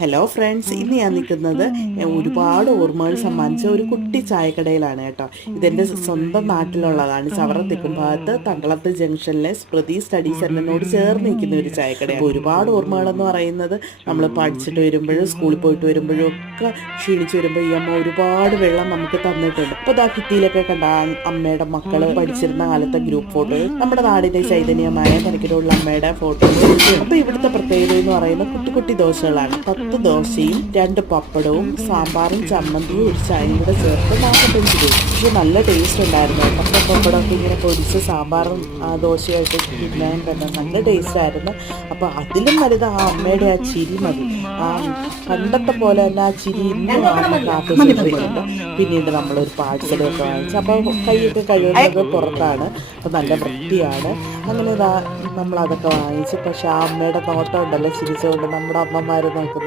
Hello friends, ഇന്ന് ഞാൻ നിൽക്കുന്നത് ഒരുപാട് ഓർമ്മകൾ സമ്മാനിച്ച ഒരു കുട്ടി ചായക്കടയിലാണ് കേട്ടോ. ഇതെൻ്റെ സ്വന്തം നാട്ടിലുള്ളതാണ്. ചവറ തെക്കുംഭാഗത്ത് തങ്കളത്ത് ജംഗ്ഷനിലെ സ്മൃതി സ്റ്റഡി സെൻ്ററിനോട് ചേർന്ന് നിൽക്കുന്ന ഒരു ചായക്കടയാണ്. ഒരുപാട് ഓർമ്മകളെന്ന് പറയുന്നത് നമ്മൾ പഠിച്ചിട്ട് വരുമ്പോഴും സ്കൂളിൽ പോയിട്ട് വരുമ്പോഴും ഒക്കെ ക്ഷീണിച്ച് വരുമ്പോൾ ഈ അമ്മ ഒരുപാട് വെള്ളം നമുക്ക് തന്നിട്ടുണ്ട്. അപ്പോൾ ഇതാ ഭിത്തിയിലൊക്കെ കണ്ട അമ്മയുടെ മക്കൾ പഠിച്ചിരുന്ന കാലത്തെ ഗ്രൂപ്പ് ഫോട്ടോ, നമ്മുടെ നാടിൻ്റെ ചൈതന്യമായ പനിക്കലുള്ള അമ്മയുടെ ഫോട്ടോസ്. അപ്പോൾ ഇവിടുത്തെ പ്രത്യേകത എന്ന് പറയുന്നത് കുട്ടി കുട്ടി ദോശകളാണ്. 10 ദോശയും 2 പപ്പടവും സാമ്പാറും ചമ്മന്തിയും ഒരു ചായയും കൂടെ ചേർത്ത് 45 രൂപ. ഇത് നല്ല ടേസ്റ്റ് ഉണ്ടായിരുന്നു. പപ്പടമൊക്കെ ഇങ്ങനെ പൊടിച്ച് സാമ്പാറും ദോശയായിട്ട് തിന്നാൻ തന്നെ നല്ല ടേസ്റ്റ് ആയിരുന്നു. അപ്പോൾ അതിലും വലുത് ആ അമ്മയുടെ ആ ചിരി മതി. ആ പണ്ടത്തെ പോലെ തന്നെ ആ ചിരി ഇന്നും കാത്തു സൂക്ഷിക്കുന്നുണ്ട്. പിന്നീട് നമ്മളൊരു പാഴ്സലൊക്കെ വാങ്ങിച്ചു. അപ്പോൾ കൈയൊക്കെ കഴുകുന്നത് പുറത്താണ്, അപ്പോൾ നല്ല വൃത്തിയാണ്. അങ്ങനെ നമ്മളതൊക്കെ വാങ്ങിച്ചു. പക്ഷെ ആ അമ്മയുടെ നോട്ടം ഉണ്ടല്ലോ, ചിരിച്ചുകൊണ്ട് നമ്മുടെ അമ്മമാർ നോക്കുന്നത്